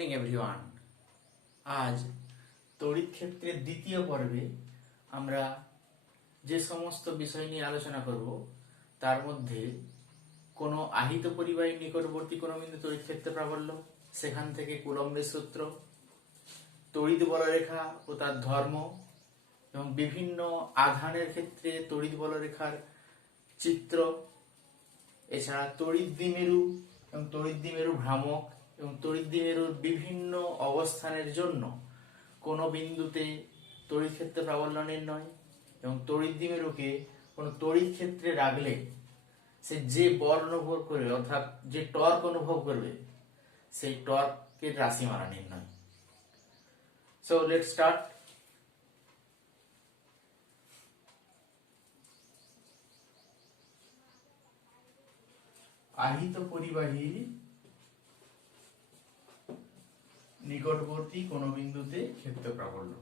Morning everyone. আজ তড়িৎ ক্ষেত্রের দ্বিতীয় পর্বে আমরা যে সমস্ত বিষয় নিয়ে আলোচনা করব তার মধ্যে কোনো আহিত পরিবাহীর নিকটবর্তী কোনো বিন্দু তড়িৎ ক্ষেত্র প্রাবল্য, সেখান থেকে কুলম্বের সূত্র, তড়িৎ বলরেখা ও তার ধর্ম এবং বিভিন্ন আধানের ক্ষেত্রে তড়িৎ বলরেখার চিত্র, এছাড়া তড়িৎ দ্বিমেরু এবং তড়িৎ দ্বিমেরু ভ্রামক এবং তড়িৎ দ্বিমেরুর বিভিন্ন অবস্থানের জন্য কোনো বিন্দুতে তড়িৎ ক্ষেত্র প্রাবল্য নির্ণয় এবং তড়িৎ দ্বিমেরুকে কোনো তড়িৎ ক্ষেত্রে রাখলে সে যে বল অনুভব করবে অর্থাৎ যে টর্ক অনুভব করবে সেই টর্কের রাশিমালা নির্ণয়। So let's start. আহিত পরিবাহীর নিকটবর্তী কোন বিন্দুতে ক্ষেত্র প্রাবল্য।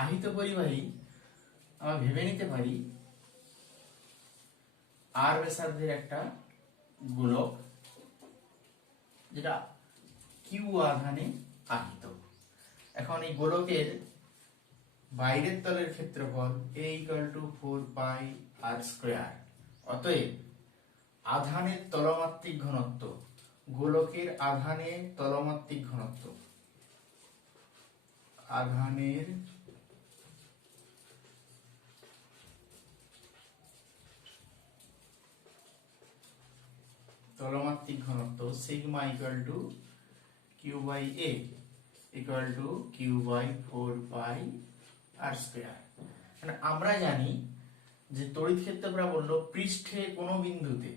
আহিত পরিবাহী আমরা ভেবে নিতে পারি আর ব্যাসার্ধের একটা গোলক যেটা কিউ আধানে আহিত। এখন এই গোলকের বাইরের তলের ক্ষেত্রফল a = 4πr²। অতএব আধানের তলমাত্রিক ঘনত্ব, গোলকের আধানের তলমাত্রিক ঘনত্ব, আধানের তলমাত্রিক ঘনত্ব সিগমা q/a q/4πr²। আমরা জানি যে তড়িৎ ক্ষেত্র প্রাবল্য পৃষ্ঠে কোনো বিন্দুতে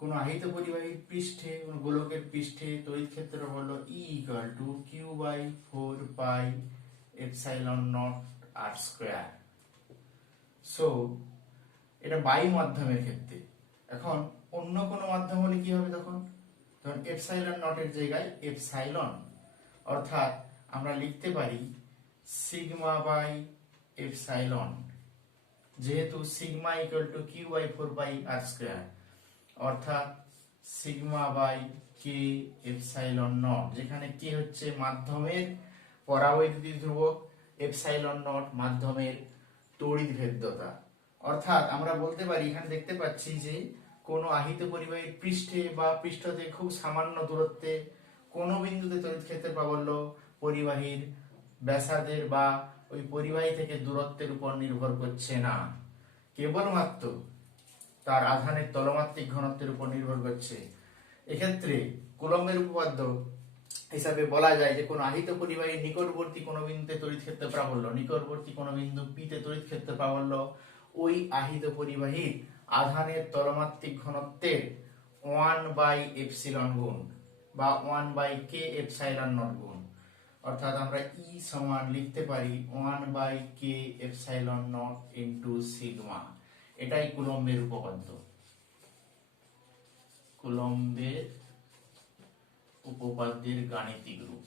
কোনো আহিত পরিবাহীর পৃষ্ঠে কোনো গোলকের পৃষ্ঠে তড়িৎ ক্ষেত্র প্রাবল্য E = q/4πε0r²। সো এটা বায়ু মাধ্যমের ক্ষেত্রে। এখন অন্য কোনো মাধ্যম হলে কি হবে তখন ε0 এর জায়গায় এপসাইলন, অর্থাৎ আমরা লিখতে পারি σ/ε, যেহেতু সিগমা q/4πr², অর্থাৎ σ/k∈0, যেখানে k হচ্ছে মাধ্যমের পরাবৈদ্যুতিক ধ্রুবক, ε0 মাধ্যমের তড়িৎ ভেদ্যতা। অর্থাৎ আমরা বলতে পারি এখানে দেখতে পাচ্ছি যে কোনো আহিত পরিবাহীর পৃষ্ঠে বা পৃষ্ঠ থেকে খুব সামান্য দূরত্বে কোনো বিন্দুতে তড়িৎ ক্ষেত্রের প্রাবল্য পরিবাহীর ব্যাসার্ধের বা ওই পরিবাহী থেকে দূরত্বের উপর নির্ভর করছে না, কেবলমাত্র তার আধানের তলমাত্রিক ঘনত্বের উপর নির্ভর করছে। এক্ষেত্রে কুলম্বের উপপাদ্য হিসাবে বলা যায় যে কোনো আহিত পরিবাহীর নিকটবর্তী কোনো বিন্দুতে তড়িৎ ক্ষেত্র প্রাবল্য, নিকটবর্তী কোনো বিন্দু P তে তড়িৎ ক্ষেত্র প্রাবল্য ওই আহিত পরিবাহীর আধানের তলমাত্রিক ঘনত্বের 1/ε গুণ বা 1/k∈0 গুণ। অর্থাৎ আমরা E সমান লিখতে পারি 1/k∈0 ইনটু সিগমা। এটাই কুলম্বের উপপাদ্য। কুলম্বের উপপাদ্যের গাণিতিক রূপ।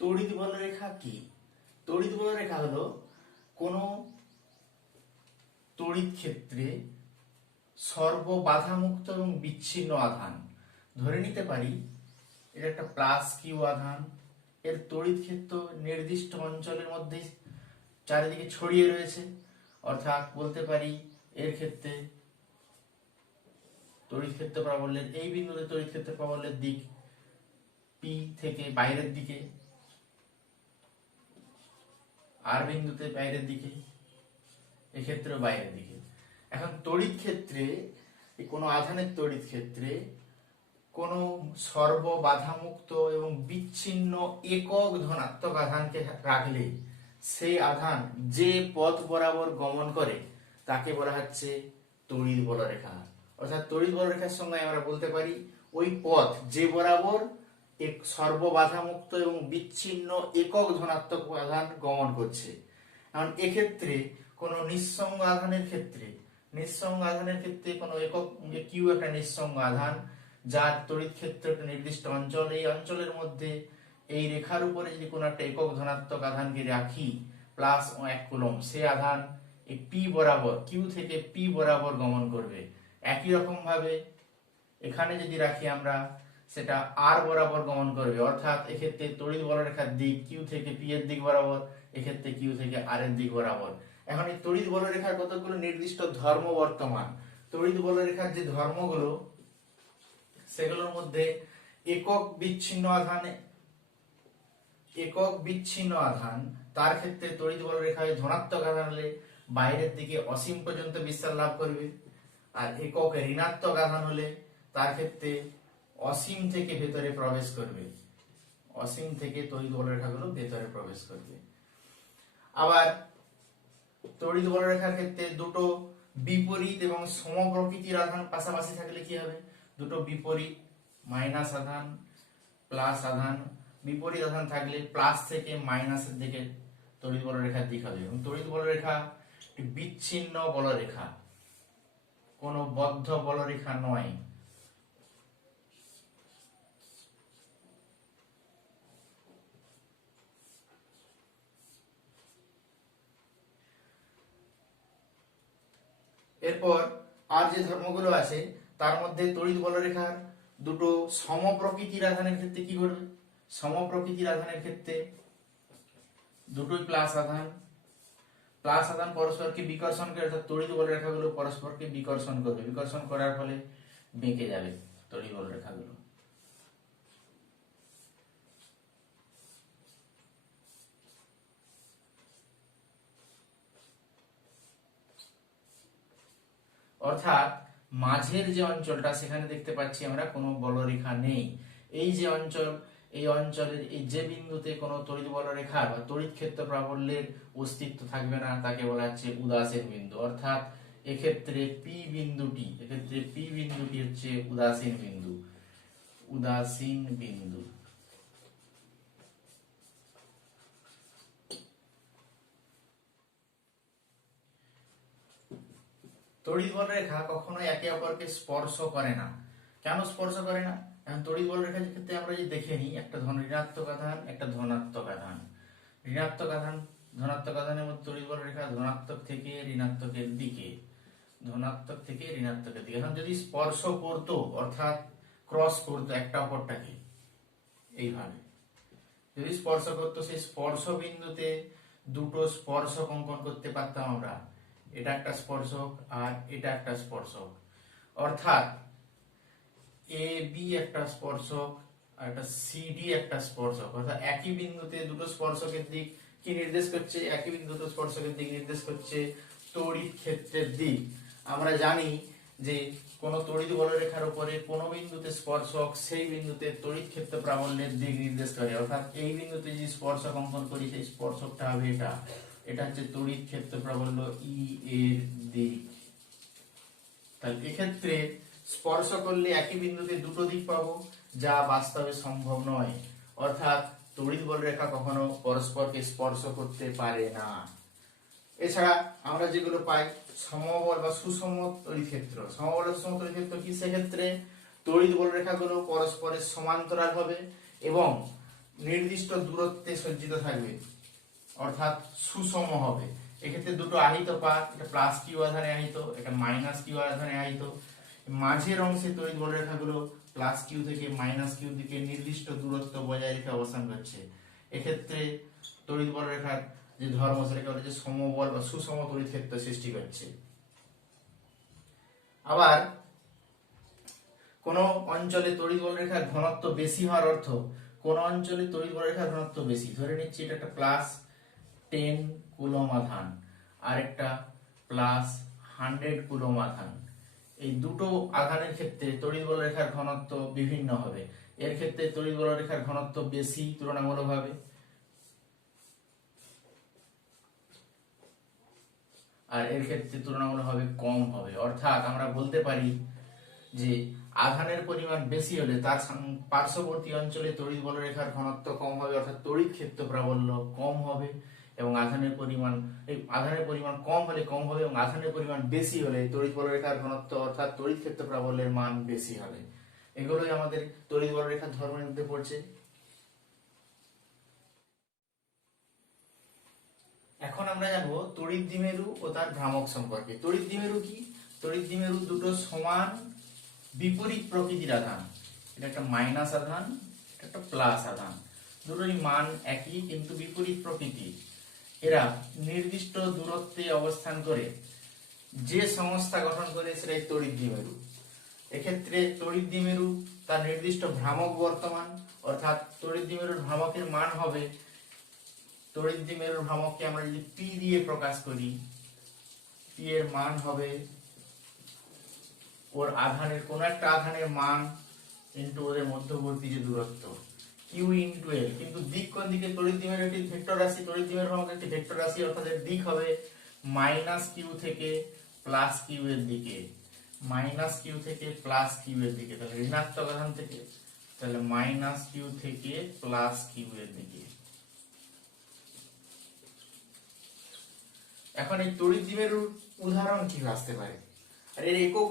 তড়িৎ বলরেখা কি? তড়িৎ বলরেখা হলো কোন তড়িৎ ক্ষেত্রে সর্ববাধামুক্ত এবং বিচ্ছিন্ন আধান। ধরে নিতে পারি এটা একটা +q আধান, এর তড়িৎ ক্ষেত্র নির্দিষ্ট অঞ্চলের মধ্যে চারিদিকে ছড়িয়ে রয়েছে। অর্থাৎ বলতে পারি এর ক্ষেত্রে তড়িৎ ক্ষেত্র প্রাবল্যের এই বিন্দুতে তড়িৎ ক্ষেত্র প্রাবল্যের দিক P থেকে বাইরের দিকে, আর বিন্দুতে বাইরের দিকে, এক্ষেত্রে বাইরের দিকে। এখন তড়িৎ ক্ষেত্রে কোনো আধানের তড়িৎ ক্ষেত্রে কোনো সর্ববাধামুক্ত এবং বিচ্ছিন্ন একক ধনাত্মক আধানকে রাখলে সেই আধান যে পথ বরাবর গমন করে তাকে বলা হচ্ছে তড়িৎ বলরেখা। অর্থাৎ তড়িৎ বলরেখার সঙ্গে আমরা বলতে পারি ওই পথ যে বরাবর এক সর্ববাধামুক্ত এবং বিচ্ছিন্ন একক ধনাত্মক আধান গমন করছে। এখন এক্ষেত্রে কোনো নিঃসঙ্গ আধানের ক্ষেত্রে কোনো একক কিউ একটা নিঃসঙ্গ আধান, যার তড়িৎ ক্ষেত্র একটা নির্দিষ্ট অঞ্চল, এই অঞ্চলের মধ্যে এই রেখার উপরে যদি কোনো একটা একক ধনাত্মক আধানকে রাখি +1 কুলম্ব, সে আধান এই পি বরাবর, কিউ থেকে পি বরাবর গমন করবে। একই রকম ভাবে এখানে যদি রাখি আমরা, সেটা আর বরাবর গমন করবে, অর্থাৎ এক্ষেত্রে তড়িৎ বলরেখার দিক কিউ থেকে পি এর দিক বরাবর, এক্ষেত্রে কিউ থেকে আর এর দিক বরাবর। এখন এই তড়িৎ বলরেখার কতগুলো নির্দিষ্ট ধর্ম বর্তমান। তড়িৎ বলরেখার যে ধর্মগুলো, সেগুলোর মধ্যে একক বিচ্ছিন্ন আধান, তার ক্ষেত্রে তড়িৎ বলরেখায় ধনাত্মক আধান হলে বাইরের দিকে অসীম পর্যন্ত বিস্তার লাভ করবে, আর একক ঋণাত্মক আধান হলে তার ক্ষেত্রে অসীম থেকে ভেতরে প্রবেশ করবে, অসীম থেকে তড়িৎ বলরেখাগুলো ভেতরে প্রবেশ করবে। আবার তড়িৎ বলরেখার ক্ষেত্রে দুটো বিপরীত এবং সমপ্রকৃতির আধান পাশাপাশি থাকলে কি হবে, দুটো বিপরীত মাইনাস আধান প্লাস আধান, বিপরীত আধান থাকলে প্লাস থেকে মাইনাসের দিকে তড়িৎ বলরেখার দিক হবে। এবং তড়িৎ বলরেখা একটি বিচ্ছিন্ন বলরেখা, কোনো বদ্ধ বলরেখা নয়। এরপর আর যে ধর্মগুলো আছে, তার মধ্যে তড়িৎ বলরেখার দুটো সমপ্রকৃতির আধানের ক্ষেত্রে কি ঘটবে, সমপ্রকৃতির আধানের ক্ষেত্রে দুটোই প্লাস আধান পরস্পরকে বিকর্ষণ করে, অর্থাৎ তড়িৎ বলরেখাগুলো পরস্পরকে বিকর্ষণ করবে, বিকর্ষণ করার ফলে বেঁকে যাবে তড়িৎ বলরেখাগুলো। অর্থাৎ মাঝের যে অঞ্চলটা, সেখানে দেখতে পাচ্ছি আমরা কোনো বলরেখা নেই। এই যে অঞ্চল, এই অঞ্চলের এই যে বিন্দুতে কোনো তড়িৎ বলরেখা বা তড়িৎ ক্ষেত্র প্রাবল্যের অস্তিত্ব থাকবে না, তাকে বলা হচ্ছে উদাসীন বিন্দু। অর্থাৎ এক্ষেত্রে পি বিন্দুটি হচ্ছে উদাসীন বিন্দু। তড়িৎ বলরেখা কখনো একে অপরকে স্পর্শ করে না। কেন স্পর্শ করে না? এখন তড়িৎ বলরেখার ক্ষেত্রে আমরা যদি দেখে নিই, একটা ঋণাত্মক আধান, একটা ধনাত্মক আধান। ঋণাত্মক আধান ধনাত্মক আধানের মধ্যে তড়িৎ বলরেখা ধনাত্মক থেকে ঋণাত্মকের দিকে, এখন যদি স্পর্শ করতো, অর্থাৎ ক্রস করতো একটা অপরটাকে, এইভাবে যদি স্পর্শ করতো, সেই স্পর্শ বিন্দুতে দুটো স্পর্শক অঙ্কন করতে পারতাম আমরা। এটা একটা স্পর্শক আর এটা একটা স্পর্শক, অর্থাৎ এ বি একটা স্পর্শক আর একটা সিডি একটা স্পর্শক। অর্থাৎ একই বিন্দুতে দুটো স্পর্শকের দিক কি নির্দেশ করছে, একই বিন্দুতে স্পর্শকের দিক নির্দেশ করছে তড়িৎ ক্ষেত্রের দিক। আমরা জানি যে কোন তড়িৎ বলরেখার উপরে কোন বিন্দুতে স্পর্শক, সেই বিন্দুতে তড়িৎ ক্ষেত্র প্রাবল্যের দিক নির্দেশ করে। অর্থাৎ এই বিন্দুতে যদি স্পর্শক অঙ্কন করি, সেই স্পর্শকটা হবে এটা হচ্ছে তড়িৎ ক্ষেত্র প্রাবল্য ই এর দিক। তাহলে এক্ষেত্রে স্পর্শ করলে একই বিন্দুতে দুটো দিক পাবো, যা বাস্তবে সম্ভব নয়। অর্থাৎ তড়িৎ বলরেখা কখনো পরস্পরকে স্পর্শ করতে পারে না। এছাড়া আমরা যেগুলো পাই, সমবল বা সুষম তড়িৎ ক্ষেত্র। সমবল বা সুষম তড়িৎ ক্ষেত্র কি? সেক্ষেত্রে তড়িৎ বলরেখাগুলো পরস্পরের সমান্তরাল হবে এবং নির্দিষ্ট দূরত্বে সজ্জিত থাকবে, অর্থাৎ সুষম হবে। এক্ষেত্রে দুটো আহিত পাত, এটা প্লাস কিউ আধানে আহিত, এটা মাইনাস কিউ আধানে আহিত। মাঝের অংশে তড়িৎ বলরেখাগুলো প্লাস কিউ থেকে মাইনাস কিউ দিকে নির্দিষ্ট দূরত্ব বজায় রেখে অবস্থান করছে। এক্ষেত্রে তড়িৎ বলরেখার যে ধর্ম, সেটাকে বলে যে সমবল বা সুষম তড়িৎ ক্ষেত্র সৃষ্টি করছে। আবার কোন অঞ্চলে তড়িৎ বলরেখার ঘনত্ব বেশি হওয়ার অর্থ, কোন অঞ্চলে তড়িৎ বলরেখার ঘনত্ব বেশি, ধরে নিচ্ছি এটা একটা +10 কুলম আধান আর একটা +100 কুলম আধান। এই দুটো আধানের ক্ষেত্রে তড়িৎ বলরেখার ঘনত্ব বিভিন্ন হবে। এর ক্ষেত্রে তড়িৎ বলরেখার ঘনত্ব বেশি তুলনামূলকভাবে, আর এর ক্ষেত্রে তুলনামূলকভাবে কম হবে। অর্থাৎ আমরা বলতে পারি যে আধানের পরিমাণ বেশি হলে তার পার্শ্ববর্তী অঞ্চলে তড়িৎ বলরেখার ঘনত্ব কম হবে, অর্থাৎ তড়িৎ ক্ষেত্র প্রাবল্য কম হবে। এবং আধানের পরিমাণ কম হলে কম হবে, এবং আধানের পরিমাণ বেশি হলে তড়িৎ বলরেখার ঘনত্ব অর্থাৎ তড়িৎ ক্ষেত্র প্রাবল্যের মান বেশি হবে। এগুলোই আমাদের তড়িৎ বলরেখার ধর্মের মধ্যে পড়ছে। এখন আমরা জানবো তড়িৎ দ্বিমেরু ও তার ভ্রামক সম্পর্কে। তড়িৎ দ্বিমেরু কি? তড়িৎ দ্বিমেরু দুটো সমান বিপরীত প্রকৃতির আধান, এটা একটা মাইনাস আধান, এটা একটা প্লাস আধান, দুটোই মান একই কিন্তু বিপরীত প্রকৃতির। এরা নির্দিষ্ট দূরত্বে অবস্থান করে যে সংস্থা গঠন করে সেটাই তড়িৎ দ্বিমেরু। এক্ষেত্রে তড়িৎ দ্বিমেরু তার নির্দিষ্ট ভ্রামক বর্তমান, অর্থাৎ তড়িৎ দ্বিমেরুর ভ্রামকের মান হবে, তড়িৎ দ্বিমেরুর ভ্রামককে আমরা যদি পি দিয়ে প্রকাশ করি, পি এর মান হবে ওর আধানের কোন একটা আধানের মান ইনটু ওদের মধ্যবর্তী যে দূরত্ব কিউ ইনটু এল। কিন্তু দিক কোন দিকে? তড়িৎ দ্বিমেরু একটি ভেক্টর রাশি, তড়িৎ দ্বিমেরু ভ্রামক একটি ভেক্টর রাশি, অর্থাৎ এর দিক হবে মাইনাস কিউ থেকে প্লাস কিউ এর দিকে, মাইনাস কিউ থেকে প্লাস কিউ এর দিকে। তাহলে ঋণাত্মক আধান থেকে, তাহলে মাইনাস কিউ থেকে প্লাস কিউ এর দিকে। এখন এই তড়িৎ দ্বিমেরুর উদাহরণ কি আসতে পারে, আর এর একক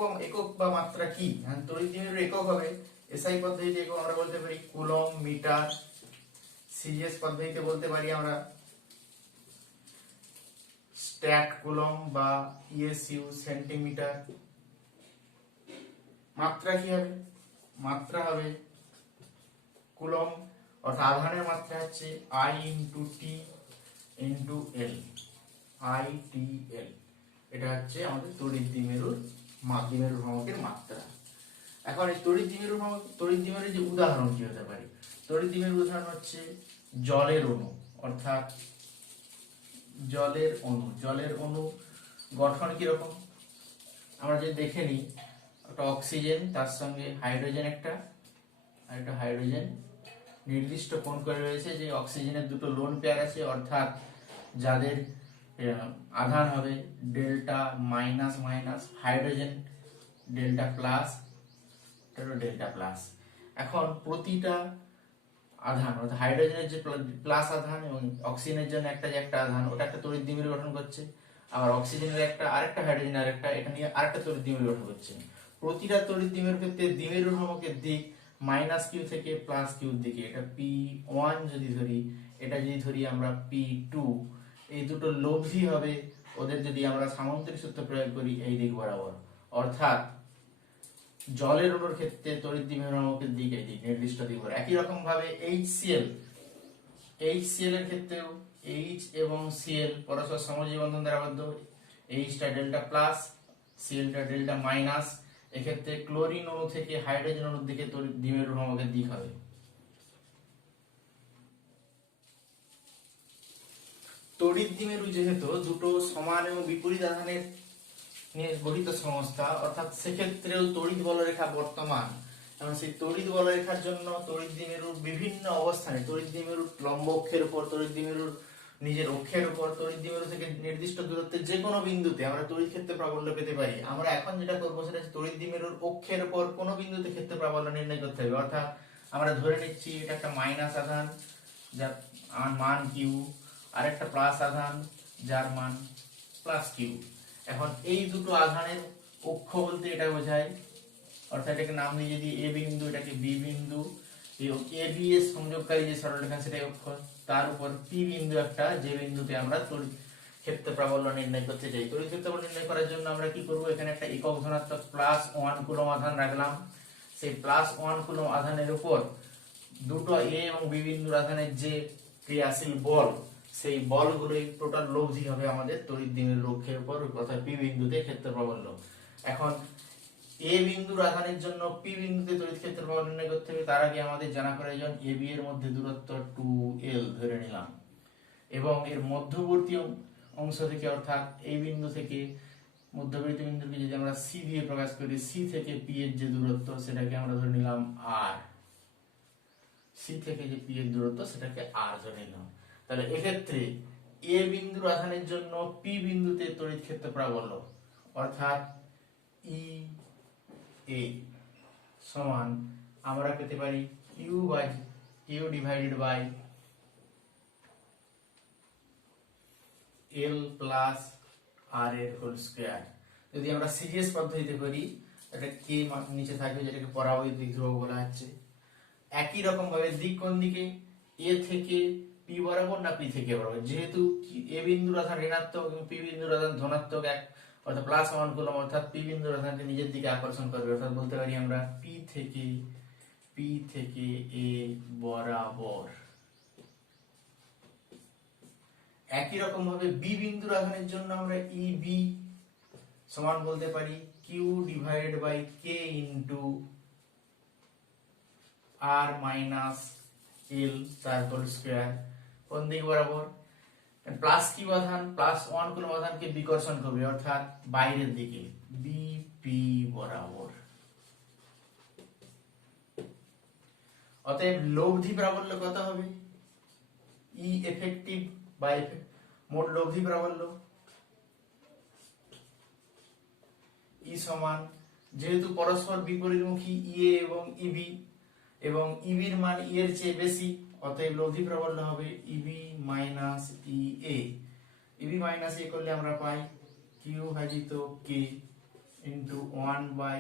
বা মাত্রা কি? তড়িৎ দ্বিমেরুর একক হবে এসআই পদ্ধতিতে একক আমরা বলতে পারি কুলম মিটার, সিজিএস পদ্ধতিতে বলতে পারি আমরা স্ট্যাট কুলম বা ইএসইউ সেন্টিমিটার। মাত্রা কি হবে? মাত্রা হবে কুলম, অর্থাৎ আধানের মাত্রা হচ্ছে I into T into L, I T L. এটা হচ্ছে আমাদের তড়িৎ দ্বিমেরুর দ্বিমেরুর ভ্রামকের মাত্রা। এখন এই তড়িৎ দ্বিমেরুর ভ্রামক, তড়িৎ দ্বিমেরুর যে উদাহরণ কি হতে পারে? তড়িৎ দ্বিমেরুর উদাহরণ হচ্ছে জলের অণু, অর্থাৎ জলের অণু। জলের অণু গঠন কিরকম আমরা যদি দেখে নিই, একটা অক্সিজেন, তার সঙ্গে হাইড্রোজেন একটা, আর একটা হাইড্রোজেন নির্দিষ্ট কোণ করে রয়েছে, যে অক্সিজেনের দুটো লোন পেয়ার আছে, অর্থাৎ যাদের আধান হবে delta minus minus, hydrogen delta plus, delta plus. এখন প্রতিটা আধান, অর্থাৎ হাইড্রোজেনের যে প্লাস আধান এবং অক্সিজেনের জন্য একটা যে একটা আধান, ওটা একটা তড়িৎ দ্বিমেরু গঠন করছে, আবার অক্সিজেনের একটা আরেকটা, হাইড্রোজেনের আরেকটা, এটা নিয়ে আরেকটা তড়িৎ দ্বিমেরু গঠন করছে। প্রতিটা তড়িৎ দ্বিমেরুর ক্ষেত্রে দ্বিমেরুর ভ্রামকের দিক মাইনাস কিউ থেকে প্লাস কিউর দিকে। এটা পি ওয়ান যদি ধরি, এটা যদি ধরি আমরা পি টু, এই দুটো লব্ধি হবে ওদের যদি আমরা সামান্তরিক সূত্র প্রয়োগ করি এই দিক বরাবর। অর্থাৎ জলের অণুর ক্ষেত্রে তড়িৎ দ্বিমেরুর ভ্রামকের দিক এই দিক, নির্দিষ্ট দিক বরাবর। একই রকম ভাবে HCl এর ক্ষেত্রেও H এবং Cl পরস্পর সমযোজী বন্ধন দ্বারা আবদ্ধ, H টা ডেল্টা প্লাস, Cl টা ডেল্টা মাইনাস। এক্ষেত্রে ক্লোরিন অণু থেকে হাইড্রোজেন অণুর দিকে তড়িৎ দ্বিমেরুর ভ্রামকের দিক হবে। তড়িৎ দ্বিমেরু যেহেতু দুটো সমান এবং বিপরীত আধানের নিয়ে গঠিত সংস্থা, অর্থাৎ সেক্ষেত্রেও তড়িৎ বলরেখা বর্তমান, এবং সেই তড়িৎ বলরেখার জন্য তড়িৎ দ্বিমেরুর বিভিন্ন অবস্থানে, তড়িৎ দ্বিমেরুর লম্ব অক্ষের উপর, তড়িৎ দ্বিমেরুর নিজের অক্ষের উপর, তড়িৎ দ্বিমেরু থেকে নির্দিষ্ট দূরত্বের যে কোনো বিন্দুতে আমরা তড়িৎ ক্ষেত্র প্রাবল্য পেতে পারি। আমরা এখন যেটা করবো সেটা হচ্ছে তড়িৎ দ্বিমেরুর অক্ষের উপর কোনো বিন্দুতে ক্ষেত্র প্রাবল্য নির্ণয় করতে হবে। অর্থাৎ আমরা ধরে নিচ্ছি এটা একটা মাইনাস আধান যার মান কিউ, আর একটা প্লাস আধান যার মান প্লাস কিউ। এখন এই দুটো আধানের অক্ষ বলতে এটা বোঝায়, অর্থাৎ এটাকে নাম দিয়ে যদি এ বিন্দু, এটাকে বি বিন্দু, এ বি এর সংযোগকারী যে সরলরেখা সেটাই অক্ষ, তার উপর পি বিন্দু একটা, যে বিন্দুতে আমরা তড়িৎ ক্ষেত্র প্রাবল্য নির্ণয় করতে চাই। তড়িৎ ক্ষেত্র প্রাবল্য নির্ণয় করার জন্য আমরা কি করব, এখানে একটা একক ধনাত্মক +1 কুলম আধান রাখলাম। সেই +1 কুলম আধানের উপর দুটো এ এবং বি বিন্দুর আধানের যে ক্রিয়াশীল বল, সেই বলগুলোই টোটাল লব্ধি হবে আমাদের তড়িৎ দ্বিমেরুর অক্ষের উপর, অর্থাৎ পি বিন্দুতে ক্ষেত্র প্রাবল্য। এখন এ বিন্দুর আধানের জন্য পি বিন্দুতে তড়িৎ ক্ষেত্র প্রাবল্য নির্ণয় করতে হবে। তার আগে আমাদের জানা প্রয়োজন এ বি এর মধ্যে দূরত্ব 2l ধরে নিলাম, এবং এর মধ্যবর্তী অংশ থেকে, অর্থাৎ এই বিন্দু থেকে মধ্যবর্তী বিন্দুকে যদি আমরা সি দিয়ে প্রকাশ করি, সি থেকে পি এর যে দূরত্ব সেটাকে আমরা ধরে নিলাম আর, সি থেকে যে পি এর দূরত্ব সেটাকে আর ধরে নিলাম। তাহলে এক্ষেত্রে এ বিন্দুর আধানের জন্য পি বিন্দুতে তড়িৎ ক্ষেত্র প্রাবল্য, অর্থাৎ ই এ সমান আমরা পেতে পারি Q divided by L plus R এর হোল স্কয়ার। যদি আমরা সিরিয়াস পদ্ধতিতে করি, এটা কে নিচে থাকবে, যেটাকে পরাবৈদ্যুতিক ধ্রুবক বলা হচ্ছে। একই রকম ভাবে দিক কোন দিকে, এ থেকে পি বরাবর না পি থেকে বরাবর, যেহেতু এ বিন্দুর আধান ঋণাত্মক এবং পি বিন্দুর আধান ধনাত্মক এক অর্থাৎ প্লাস ওয়ান কুলম, অর্থাৎ পি বিন্দুর আধানকে নিজের দিকে আকর্ষণ করবে, অর্থাৎ বলতে পারি আমরা পি থেকে এ বরাবর। একই রকম ভাবে বি বিন্দুর আধানের জন্য আমরা ই বি সমান বলতে পারি Q divided by K into R minus L তার হোল স্কয়ার। কোন দিক বরাবর, প্লাস কিউ আধান প্লাস ওয়ান কুলম আধানকে বিকর্ষণ করবে, অর্থাৎ বাইরের দিকে বিপি বরাবর। অতএব লব্ধি প্রাবল্য কত হবে, ই এফেক্টিভ বাই মোট লব্ধি প্রাবল্য ই সমান, যেহেতু পরস্পর বিপরীতমুখী ইএ এবং ইবি এবং ইবির মান ই এর চেয়ে বেশি, অতএব লব্ধি প্রাবল্য হবে ইবি মাইনাস ই এ। ইবি মাইনাস এ করলে আমরা পাই কিউ ভাজিত K into 1 by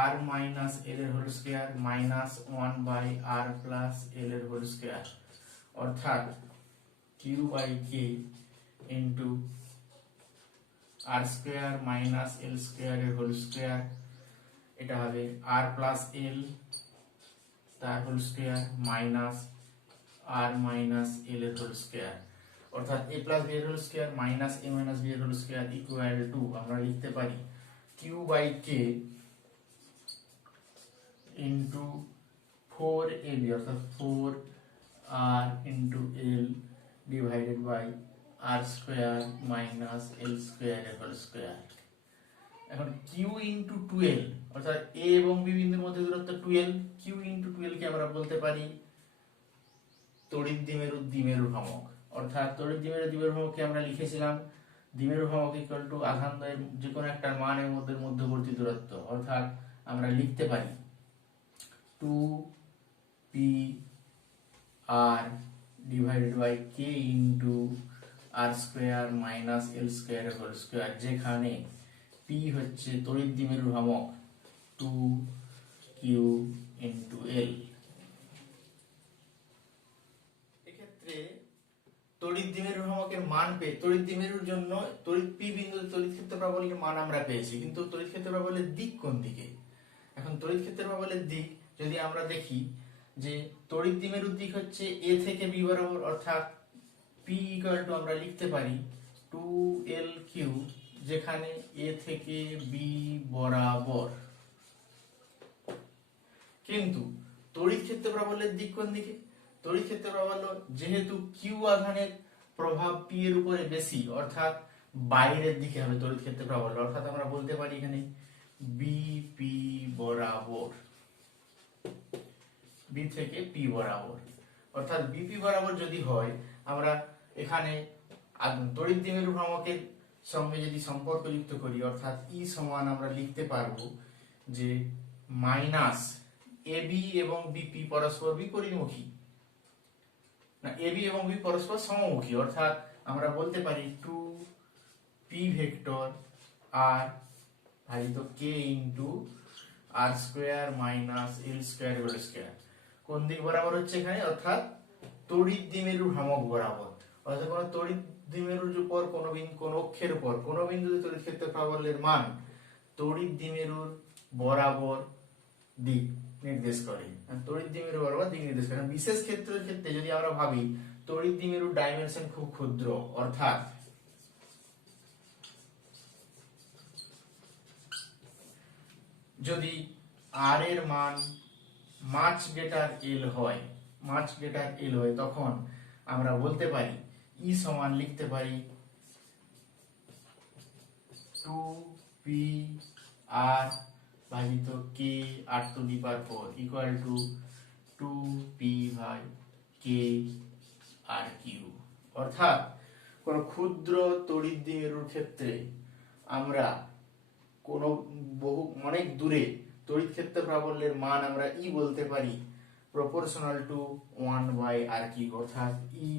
R minus L এর whole square minus 1 by R plus L এর হোল স্কয়ার, অর্থাৎ Q by K into R square minus L square এর হোল স্কয়ার, এটা হবে আর প্লাস এল তার whole square minus R minus L এর whole square, অর্থাৎ a plus b এর whole square minus a minus b এর whole square equal to আমরা লিখতে পারি q by k into 4ab অর্থাৎ 4r into l divided by r square minus l square এর whole square. এখন q into 12 অর্থাৎ a এবং b বিন্দুর মধ্যে দূরত্ব 12, q ইনটু 12 কে আমরা বলতে পারি তড়িৎ দ্বিমেরুর ভ্রামক, অর্থাৎ তড়িৎ দ্বিমেরুর ভ্রামককে আমরা লিখেছিলাম দ্বিমেরুর ভ্রামক ইকুয়াল টু আধানদ্বয়ের যে কোনো একটা মানের মধ্যে মধ্যবর্তী দূরত্ব, অর্থাৎ আমরা লিখতে পারি 2p r divided by k into r square minus l square এর হোল স্কয়ার, যেখানে p হচ্ছে তড়িৎ দ্বিমেরুর ভ্রামক 2q ইনটু l। এক্ষেত্রে তড়িৎ দ্বিমেরুর ভ্রামকের মান পেয়ে তড়িৎ দ্বিমেরুর জন্য তড়িৎ পি বিন্দুতে তড়িৎ ক্ষেত্র প্রাবল্যের মান আমরা পেয়েছি, কিন্তু তড়িৎ ক্ষেত্র প্রাবল্যের দিক কোন দিকে। এখন তড়িৎ ক্ষেত্র প্রাবল্যের দিক যদি আমরা দেখি যে তড়িৎ দ্বিমেরুর দিক হচ্ছে এ থেকে বি বরাবর, অর্থাৎ পি ইকুয়াল টু আমরা লিখতে পারি 2lq, যেখানে এ থেকে বি বরাবর। কিন্তু তড়িৎ ক্ষেত্র প্রাবল্যের দিক কোন দিকে, তড়িৎ ক্ষেত্র প্রাবল্য যেহেতু কিউ আধানের প্রভাব পি এর উপরে বেশি, অর্থাৎ বাইরের দিকে হবে তড়িৎ ক্ষেত্র প্রাবল্য, অর্থাৎ আমরা বলতে পারি এখানে বিপি বরাবর, বি থেকে পি বরাবর, অর্থাৎ বিপি বরাবর যদি হয় আমরা এখানে তড়িৎ দ্বিমেরু ভ্রামকের সঙ্গে যদি সম্পর্ক যুক্ত করি, অর্থাৎ ই সমান আমরা লিখতে পারবো যে মাইনাস এবি এবং বিপি পরস্পর বিপরীতমুখী, না এবি এবং বি পরস্পর সমমুখী, অর্থাৎ আমরা বলতে পারি 2p ভেক্টর আর ভাজিত k ইনটু আর square minus L square whole square. কোন দিক বরাবর হচ্ছে এখানে, অর্থাৎ তড়িৎ দ্বিমেরুর ভ্রামক বরাবর, অর্থাৎ কোন তড়িৎ দ্বিমেরুর উপর কোন অক্ষের উপর কোন বিন্দুতে তড়িৎ ক্ষেত্র প্রাবল্যের মান তড়িৎ দ্বিমেরুর বরাবর দিক নির্দেশ করে, তড়িৎ দ্বিমেরু বরাবর দিক নির্দেশ করে। বিশেষ ক্ষেত্রের ক্ষেত্রে যদি আমরা ভাবি তড়িৎ দ্বিমেরুর ডাইমেনশন খুব ক্ষুদ্র, অর্থাৎ যদি আর এর মান মাচ গ্রেটার এল হয়, তখন আমরা বলতে পারি ই সমান লিখতে পারি 2p r ভাজিত k r two the power 4 equal to 2p ভাগ k r কিউ। অর্থাৎ কোন ক্ষুদ্র তড়িৎ দ্বিমেরুর ক্ষেত্রে আমরা কোন অনেক দূরে তড়িৎ ক্ষেত্র প্রাবল্যের মান আমরা ই বলতে পারি proportional to 1 by R Q, অর্থাৎ E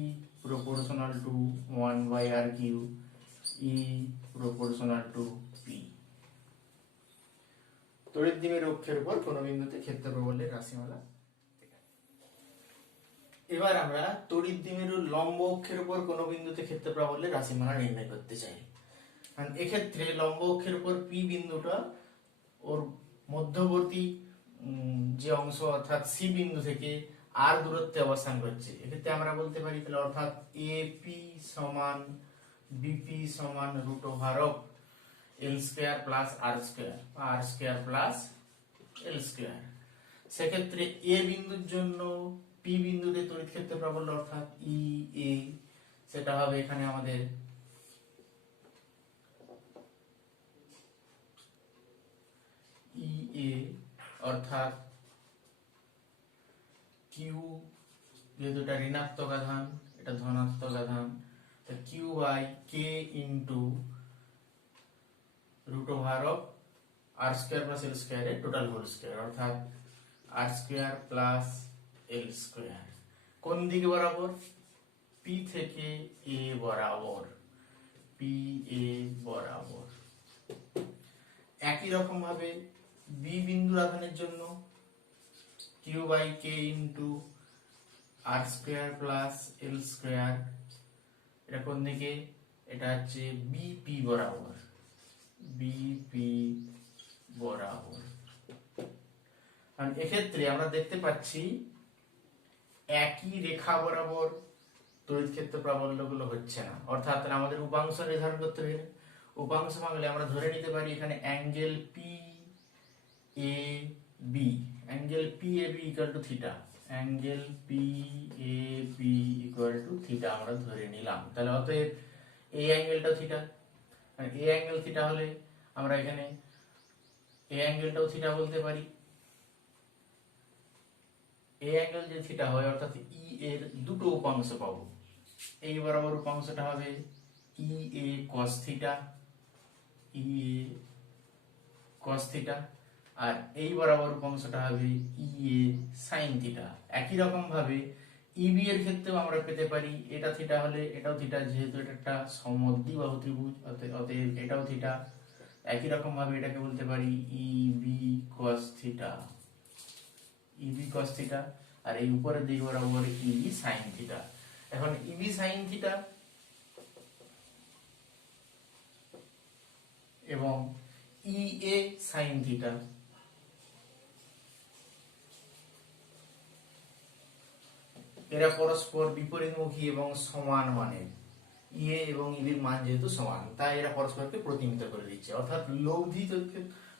proportional to 1 by R Q, E proportional to P. তড়িৎ দ্বিমেরু অক্ষের উপর কোনো বিন্দুতে ক্ষেত্র প্রাবল্যের রাশিমালা। এবার আমরা তড়িৎ দ্বিমেরুর লম্ব অক্ষের উপর কোনো বিন্দুতে ক্ষেত্র প্রাবল্যের রাশিমালা নির্ণয় করতে চাই। কারণ এক্ষেত্রে লম্ব অক্ষের উপর পি বিন্দুটা ওর মধ্যবর্তী যে অংশ অর্থাৎ সি বিন্দু থেকে আর দূরত্বে অবস্থান করছে। এক্ষেত্রে আমরা বলতে পারি তাহলে অর্থাৎ এপি সমান বিপি সমান root over of l square plus r square, r square plus L square. সেক্ষেত্রে এ বিন্দুর জন্য পি বিন্দুতে তড়িৎ ক্ষেত্র প্রাবল্য অর্থাৎ ই এ, সেটা হবে এখানে আমাদের ই এ অর্থাৎ কিউ, যেহেতু এটা ঋণাত্মক আধান এটা ধনাত্মক আধান, Q by K into root over of R square plus L স্কয়ারের টোটাল হোল স্কয়ার অর্থাৎ আর স্কয়ার প্লাস এল স্কয়ার। কোন দিকে বরাবর? পি থেকে এ বরাবর, পি এ বরাবর। একই রকম ভাবে বি বিন্দুর আধানের জন্য q by K into R square plus L square. এটা কোন দিকে? এটা হচ্ছে বিপি বরাবর, বিপি বরাবর। কারণ এক্ষেত্রে আমরা দেখতে পাচ্ছি একই রেখা বরাবর তড়িৎ ক্ষেত্র প্রাবল্য গুলো হচ্ছে না, অর্থাৎ আমাদের উপাংশ নির্ধারণ করতে হবে। উপাংশ ভাঙলে আমরা ধরে নিতে পারি এখানে angle P A B, angle P A B equal to theta, angle P A B equal to theta আমরা ধরে নিলাম। তাহলে অতএব এই অ্যাঙ্গেলটাও থিটা, এই অ্যাঙ্গেল থিটা হলে আমরা এখানে এই অ্যাঙ্গেলটাও থিটা বলতে পারি। এই অ্যাঙ্গেল যে থিটা হয় অর্থাৎ ই এর দুটো উপাংশ পাবো। এই বরাবর উপাংশটা হবে ই A cos theta, E A cos theta, আর এই বরাবর উপাংশটা হবে ই এ sin থিটা। একই রকম ভাবে ইবি এর ক্ষেত্রেও আমরা পেতে পারি এটা থিটা হলে এটাও থিটা, যেহেতু এটা একটা সমদ্বিবাহু ত্রিভুজ অতএব এটাও থিটা। একই রকম ভাবে এটাকে বলতে পারি ইবি cos থিটা, ইবি cos থিটা, আর এই উপরের দিক বরাবর ইবি sin থিটা। এখন ইবি sin থিটা এবং ই এ sin থিটা এরা পরস্পর বিপরীতমুখী এবং সমান মানের। ইএ এবং ইবির মান যেহেতু সমান তাই এরা পরস্পরকে প্রতিনিধিত্ব করে দিচ্ছে। অর্থাৎ লব্ধি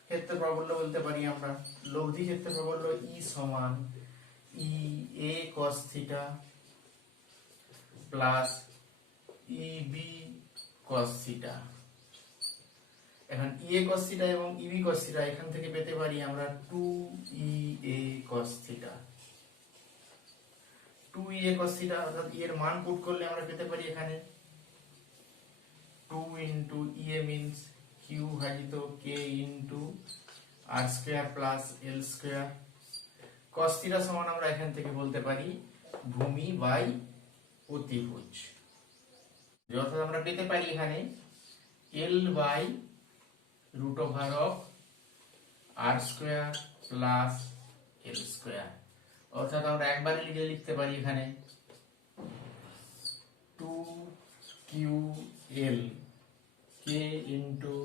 ক্ষেত্র প্রাবল্য বলতে পারি আমরা, লব্ধি ক্ষেত্র প্রাবল্য ই সমান E A cos theta plus E B cos theta. এখন ই এ cos থিটা এবং ই বি cos থিটা এখান থেকে পেতে পারি আমরা 2 ই A cos theta, 2 E A cos theta, অর্থাৎ এর মান পুট করলে আমরা পেতে পারি এখানে 2 ইনটু ই এ মিন্স কিউ ভাজিত কে ইনটু আর স্কয়ার প্লাস এল স্কয়ার। cos থিটা সমান আমরা এখান থেকে বলতে পারি ভূমি বাই অতিভুজ, অর্থাৎ আমরা পেতে পারি এখানে L by root over of R square plus L square. অর্থাৎ আমরা একবারে লিখতে পারি এখানে 2 Q L K into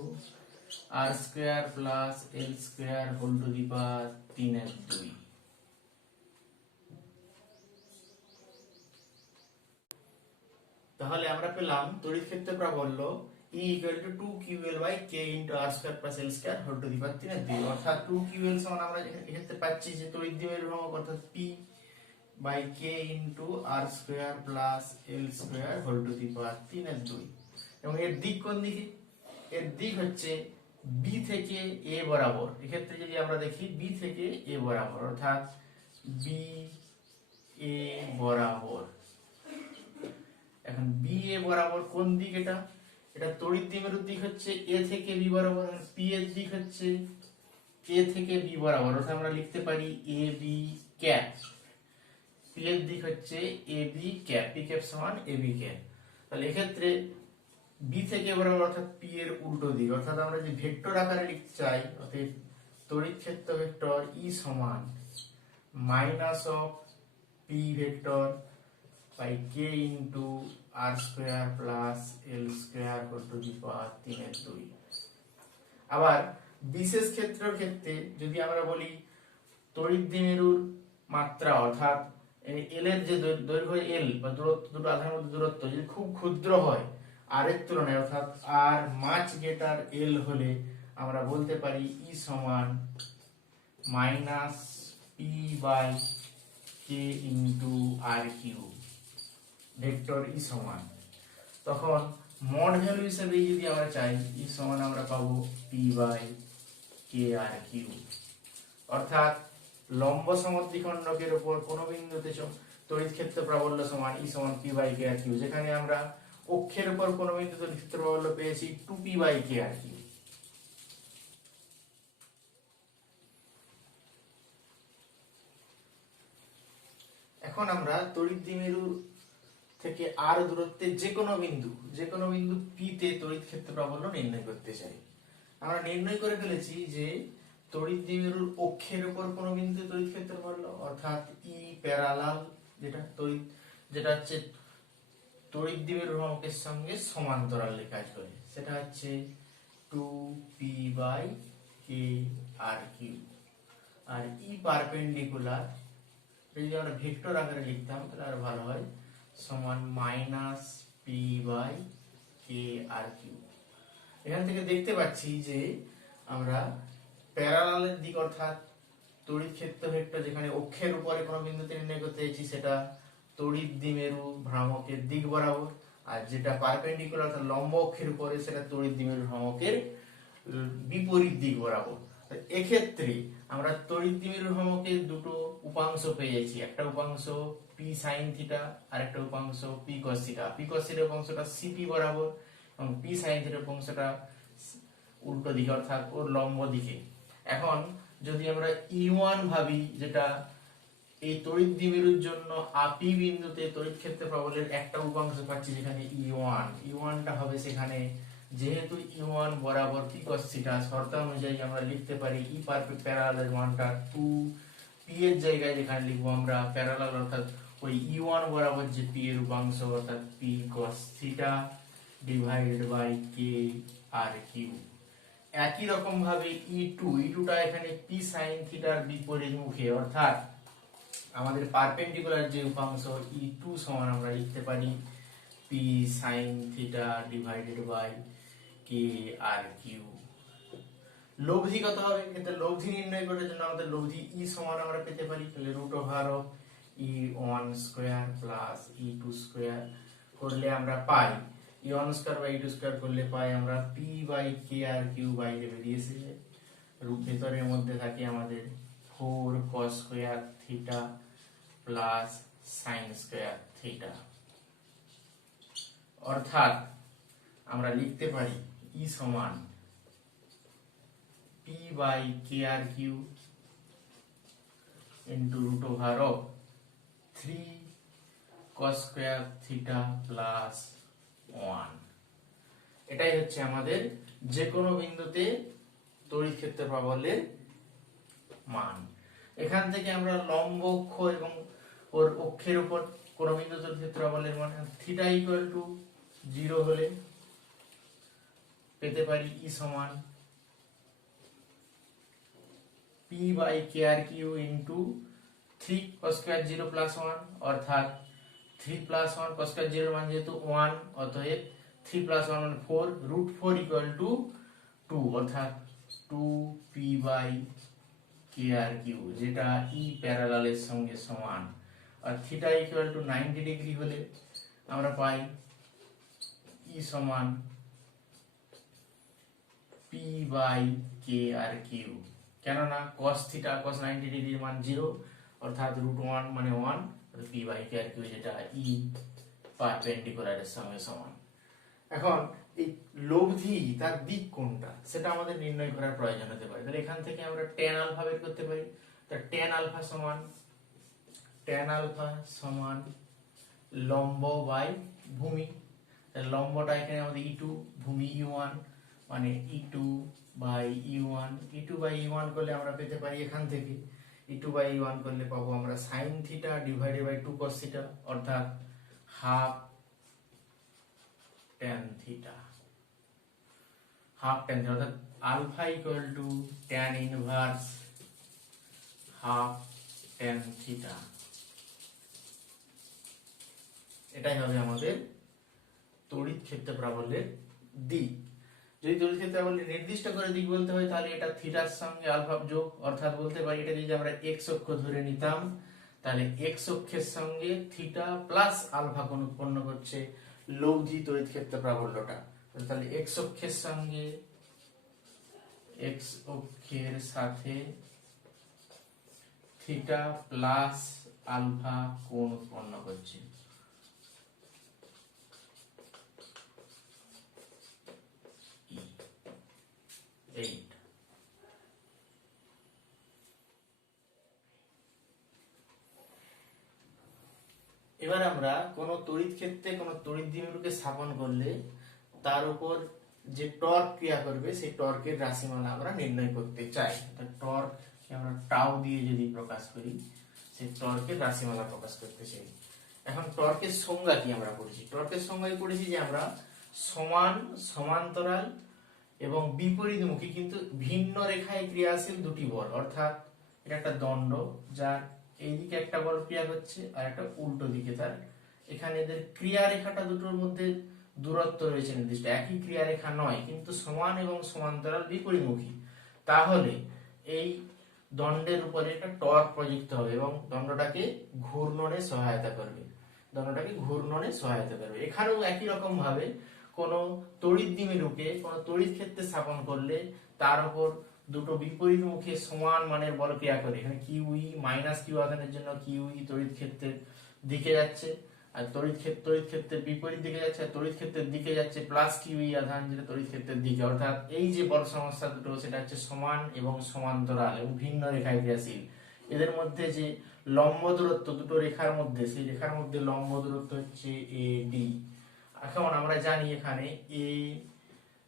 R square plus L square whole to the power 3/2। তাহলে আমরা পেলাম তড়িৎ ক্ষেত্র প্রাবল্য E equal to 2QL by K into R square plus L square whole to the power 3/2। অর্থাৎ 2QL সমান আমরা এক্ষেত্রে পাচ্ছি যে তড়িৎ দ্বিমেরু ভ্রামক অর্থাৎ P by K into R square plus L square whole to the power 3/2। এবং এর দিক কোন দিকে? এর দিক হচ্ছে B থেকে A বরাবর। এক্ষেত্রে যদি আমরা দেখি B থেকে A বরাবর অর্থাৎ B A বরাবর। এখন B A বরাবর কোন দিক? এটা তড়িৎ দ্বিমেরুর দিক হচ্ছে A থেকে B বরাবর, আর P এর দিক হচ্ছে A থেকে B বরাবর, অর্থাৎ আমরা লিখতে পারি AB ক্যাপ। P এর দিক হচ্ছে AB ক্যাপ, P ক্যাপ সমান AB ক্যাপ। তাহলে এক্ষেত্রে B থেকে বরাবর অর্থাৎ P এর উল্টো দিক, অর্থাৎ আমরা যদি ভেক্টর আকারে লিখতে চাই অতএব তড়িৎ ক্ষেত্র ভেক্টর ই সমান minus of P vector by K into R square plus L square whole to the power 3/2। আবার বিশেষ ক্ষেত্রের ক্ষেত্রে যদি আমরা বলি তড়িৎ দ্বিমেরুর মাত্রা অর্থাৎ এল এর যে দৈর্ঘ্য এল বা দূরত্ব, দুটো আধানের মধ্যে দূরত্ব যদি খুব ক্ষুদ্র হয় আর এর তুলনায় অর্থাৎ আর মাচ গ্রেটার এল হলে আমরা বলতে পারি ই সমান minus p by K into r cube vector E সমান, তখন মড ভ্যালু হিসেবে যদি আমরা চাই ই সমান আমরা পাবো p by K R Q. অর্থাৎ লম্ব সমদ্বিখণ্ডকের উপর কোন বিন্দুতে তড়িৎ ক্ষেত্র প্রাবল্য সমান ই সমান p by K R cube, যেখানে আমরা অক্ষের উপর কোন বিন্দু তড়িৎ ক্ষেত্র প্রাবল্য পেয়েছি 2p by K R Q. এখন আমরা তড়িৎ দ্বিমেরু থেকে আর দূরত্বে যে কোনো বিন্দু পি তে তড়িৎ ক্ষেত্র প্রাবল্য নির্ণয় করতে চাই। আমরা নির্ণয় করে ফেলেছি যে তড়িৎ দ্বিমেরুর অক্ষের উপর কোন বিন্দু তড়িৎ ক্ষেত্র প্রাবল্য অর্থাৎ ই প্যারালাল, যেটা হচ্ছে তড়িৎ দ্বিমেরুর ভ্রামকের সঙ্গে সমান্তরালে কাজ করে, সেটা হচ্ছে 2p by K R cube. আর ই পারপেন্ডিকুলার যদি আমরা ভেক্টর আকারে লিখতাম তাহলে আর ভালো হয়, সমান minus p by K R cube. এখান থেকে দেখতে পাচ্ছি যে আমরা প্যারালালের দিক অর্থাৎ তড়িৎ ক্ষেত্র ভেক্টর যেখানে অক্ষের উপরে কোনো বিন্দুতে নির্ণয় করতে চাইছি সেটা তড়িৎ দ্বিমেরু ভ্রামকের দিক বরাবর, আর যেটা পারপেন্ডিকুলার অর্থাৎ লম্ব অক্ষের উপরে সেটা তড়িৎ দ্বিমেরু ভ্রামকের বিপরীত দিক বরাবর। এক্ষেত্রে আমরা তড়িৎ দ্বিমেরু ভ্রামকের দুটো উপাংশ পেয়ে যাচ্ছি, একটা উপাংশ পি সাইন থিটা আর একটা উপাংশ পি কস থিটা। পি কস থিটার উপাংশটা সিপি বরাবর এবং পি সাইন থিটার উপাংশটা উল্টো দিকে অর্থাৎ ওর লম্ব দিকে। এখন যদি আমরা ই1 ভাবি, যেটা এই তড়িৎ দ্বিমেরুর জন্য আপি বিন্দুতে তড়িৎ ক্ষেত্র প্রাবল্যের একটা উপাংশ পাচ্ছি যেখানে ই1টা হবে সেখানে, যেহেতু ই1 বরাবর পি কস থিটা শর্ত অনুযায়ী আমরা লিখতে পারি ই প্যারালালের মানটা 2 পি এর জায়গায় যেখানে লিখবো আমরা প্যারালাল অর্থাৎ ওই ই1 বরাবর যে পি এর উপাংশ অর্থাৎ p cos theta divided by K R cube. একই রকম ভাবে ই2টা এখানে পি সাইন থিটার বিপরীত মুখে অর্থাৎ আমাদের পারপেন্ডিকুলার যে উপাংশ ই2 সমান আমরা লিখতে পারি p sine theta divided by K R cube. লব্ধি কত হবে? ক্ষেত্রে লব্ধি নির্ণয় করার জন্য আমাদের লব্ধি ই সমান আমরা পেতে পারি তাহলে root over of E one square plus E two square করলে আমরা পাই E one square by E two square করলে পাই আমরা P by K R Q বাইরে বেরিয়ে এসেছে। রূপ ভেতরের মধ্যে থাকে আমাদের 4 cos square theta plus sin square theta. অর্থাৎ আমরা লিখতে পারি ই সমান p by krq into root over of 3 cos square theta plus 1। এটাই হচ্ছে আমাদের যে কোনো বিন্দুতে তড়িৎ ক্ষেত্র প্রাবল্যের মান। এখান থেকে আমরা লম্ব অক্ষ এবং ওর অক্ষের উপর কোন বিন্দু তড়িৎ ক্ষেত্র প্রাবল্যের মান থিটা ইকুয়াল টু 0 হলে পেতে পারি ই সমান p by krq into 3 cos square 0 plus 1 অর্থাৎ 3 plus 1 cos square 0 মান যেহেতু 1 অতএব 3 plus 1 মানে 4 root 4 equal to 2 অর্থাৎ 2p by krq যেটা e প্যারালালের সঙ্গে সমান। আর থিটা ইকুয়াল টু 90 ডিগ্রি হলে আমরা পাই e সমান p by krq, কেননা cos থিটা cos 90 ডিগ্রির মান 0 অর্থাৎ √1 মানে 1 আর p by krq যেটা e পারপেন্ডিকুলারের সঙ্গে সমান। এখন এই লব্ধি তার দিক কোনটা সেটা আমাদের নির্ণয় করার প্রয়োজন হতে পারে। তাহলে এখান থেকে আমরা tan আলফা বের করতে পারি। তা tan আলফা সমান লম্ব বাই ভূমি। তাহলে লম্বটা এখানে আমাদের e2, ভূমি e1 মানে E2/E1 করলে আমরা পেতে পারি এখান থেকে E2/E1 করলে পাবো আমরা sin theta divided by 2 cos theta অর্থাৎ হাফ tan থিটা অর্থাৎ alpha equal to tan inverse half tan theta. এটাই হবে আমাদের তড়িৎ ক্ষেত্র প্রাবল্যের দিক। যদি তড়িৎ ক্ষেত্র প্রাবল্যের নির্দিষ্ট করে দিক বলতে হয় তাহলে এটা থিটার সঙ্গে আলফা যোগ, অর্থাৎ বলতে পারি এটা যদি আমরা এক্স অক্ষ ধরে নিতাম তাহলে এক্স অক্ষের সঙ্গে থিটা প্লাস আলফা কোণ উৎপন্ন করছে লব্ধি তড়িৎ ক্ষেত্র প্রাবল্যটা। তাহলে এক্স অক্ষের সাথে থিটা প্লাস আলফা কোণ উৎপন্ন করছে। এবার আমরা কোন তড়িৎ ক্ষেত্রে কোন তড়িৎ দ্বিমেরুকে স্থাপন করলে তার উপর যে টর্ক ক্রিয়া করবে সেই টর্কের রাশিমালা আমরা নির্ণয় করতে চাই। টর্ক আমরা টাউ দিয়ে যদি প্রকাশ করি সেই টর্কের রাশিমালা প্রকাশ করতে চাই। এখন টর্কের সংজ্ঞা কি আমরা পড়েছি? টর্কের সংজ্ঞায় পড়েছি যে আমরা সমান, সমান্তরাল এবং বিপরীতমুখী কিন্তু ভিন্ন রেখায় ক্রিয়াশীল দুটি বল, অর্থাৎ এটা একটা দণ্ড যার এইদিকে একটা বল ক্রিয়া করছে আর একটা উল্টো দিকে তার, এখানে এদের ক্রিয়া রেখাটা দুটোর মধ্যে দূরত্ব রয়েছে নির্দিষ্ট, একই ক্রিয়া রেখা নয় কিন্তু সমান এবং সমান্তরাল বিপরীতমুখী, তাহলে এই দণ্ডের উপরে একটা টর্ক প্রযুক্ত হবে এবং দণ্ডটাকে ঘূর্ণনে সহায়তা করবে। এখানেও একই রকম ভাবে কোন তড়িৎ দ্বিমেরুকে কোন তড়িৎ ক্ষেত্রে স্থাপন করলে তার উপর দুটো বিপরীতমুখী সমান মানের বল ক্রিয়া করে। এখানে কিউই মাইনাস কিউ আধানের জন্য কিউই তড়িৎ ক্ষেত্রের দিকে যাচ্ছে, আর তড়িৎ ক্ষেত্রের বিপরীত দিকে যাচ্ছে, আর তড়িৎ ক্ষেত্রের দিকে যাচ্ছে প্লাস কিউই আধান যেটা তড়িৎ ক্ষেত্রের দিকে। অর্থাৎ এই যে বল সংস্থা দুটো সেটা হচ্ছে সমান এবং সমান্তরাল এবং ভিন্ন রেখায় ক্রিয়াশীল। এদের মধ্যে যে লম্ব দূরত্ব দুটো রেখার মধ্যে, সেই রেখার মধ্যে লম্ব দূরত্ব হচ্ছে এডি। এখন আমরা জানি এখানে এ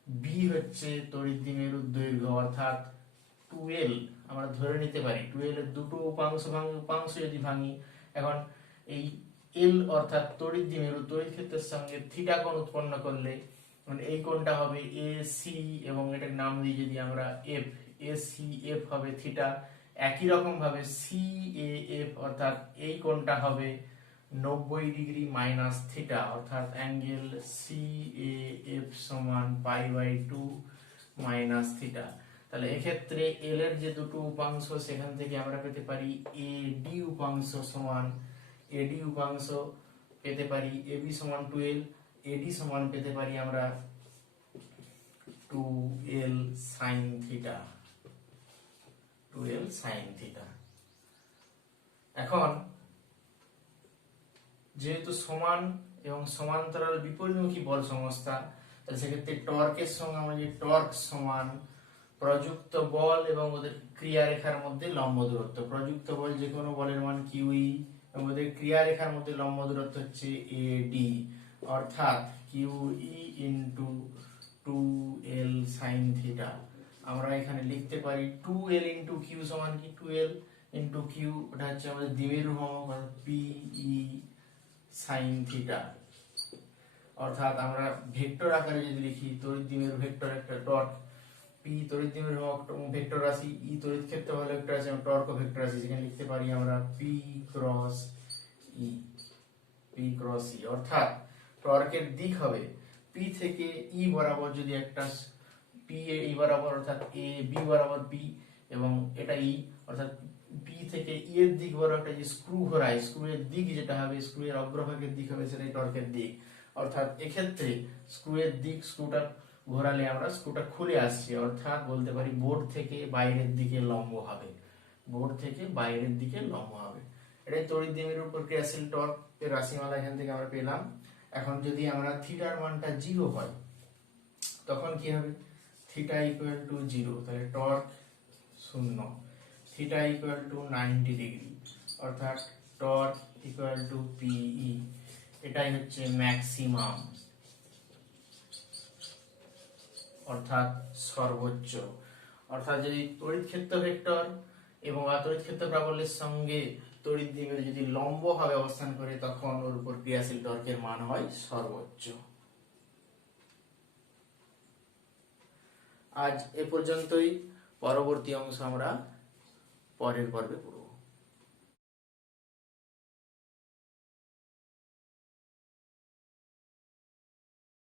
বি হচ্ছে তড়িৎ দ্বিমেরুর দৈর্ঘ্য, অর্থাৎ 2l আমরা ধরে নিতে পারি। 2l এর দুটো উপাংশ যদি ভাঙি, এখন এই l অর্থাৎ তড়িৎ দ্বিমেরু তড়িৎ ক্ষেত্রের সঙ্গে থিটা কোণ উৎপন্ন করলে মানে এই কোণটা হবে AC এবং এটার নাম দিয়ে যদি আমরা f, ACF হবে থিটা। একই রকম ভাবে CAF অর্থাৎ এই কোণটা হবে 90 ডিগ্রি মাইনাস থিটা, অর্থাৎ অ্যাঙ্গেল CAF সমান π/2 মাইনাস থিটা। তাহলে এক্ষেত্রে এল এর যে দুটো উপাংশ সেখান থেকে আমরা পেতে পারি AD উপাংশ সমান AD উপাংশ পেতে পারি AB সমান 2l, AD সমান পেতে পারি আমরা 2l sin থিটা। এখন যেহেতু সমান এবং সমান্তরাল বিপরীতমুখী বল সংস্থা, তাহলে সেক্ষেত্রে টর্কের সঙ্গে আমরা যে টর্ক সমান প্রযুক্ত বল এবং ওদের ক্রিয়া রেখার মধ্যে লম্ব দূরত্ব। প্রযুক্ত বল যে কোনো বলের মান কিউই এবং ওদের ক্রিয়া রেখার মধ্যে লম্ব দূরত্ব হচ্ছে এডি, অর্থাৎ kiwi into 2l sin theta. আমরা এখানে লিখতে পারি 2l ইন্টু কিউ সমান কি 2l ইন্টু কিউ, ওটা হচ্ছে আমাদের দ্বিমেরু ভ্রামক PE sin থিটা। অর্থাৎ আমরা ভেক্টর আকারে যদি লিখি তড়িৎ দ্বিমেরু ভেক্টর একটা টর্ক, P তড়িৎ দ্বিমেরু ভেক্টর রাশি, E তড়িৎ ক্ষেত্র হলো ভেক্টর রাশি এবং টর্ক ভেক্টর রাশি, সেখানে লিখতে পারি আমরা P ক্রস E। অর্থাৎ টর্কের দিক হবে P থেকে E বরাবর, যদি একটা P E বরাবর অর্থাৎ A B বরাবর P এবং এটা E, অর্থাৎ P থেকে E এর দিক বরাবর একটা যে স্ক্রু ঘোরায়, স্ক্রু এর দিক যেটা হবে, স্ক্রু এর অগ্রভাগের দিক হবে সেটাই টর্কের দিক। অর্থাৎ এক্ষেত্রে স্ক্রু এর দিক, স্ক্রুটা ঘোরালে আমরা স্ক্রুটা খুলে আসছে, অর্থাৎ বলতে পারি বোর্ড থেকে বাইরের দিকে লম্ব হবে, এটাই তড়িৎ দ্বিমেরুর উপর ক্রিয়াশীল টর্ক এর রাশিমালা এখান থেকে আমরা পেলাম। এখন যদি আমরা থিটার মানটা 0 হয় তখন কি হবে? থিটা ইকুয়াল টু 0, তাহলে torque 0। Theta equal to 90 degree, অর্থাৎ টর্ক ইকুয়াল টু PE। এটাই হচ্ছে ম্যাক্সিমাম। অর্থাৎ সর্বোচ্চ। অর্থাৎ যদি তড়িৎ ক্ষেত্র ভেক্টর এবং তড়িৎ ক্ষেত্র প্রাবল্যের সঙ্গে তড়িৎ দ্বিমেরু যদি লম্বভাবে অবস্থান করে তখন ওর উপর ক্রিয়াশীল টর্কের মান হয় সর্বোচ্চ। আজ এ পর্যন্তই। পরবর্তী অংশ আমরা পরের পর্বে পড়ব।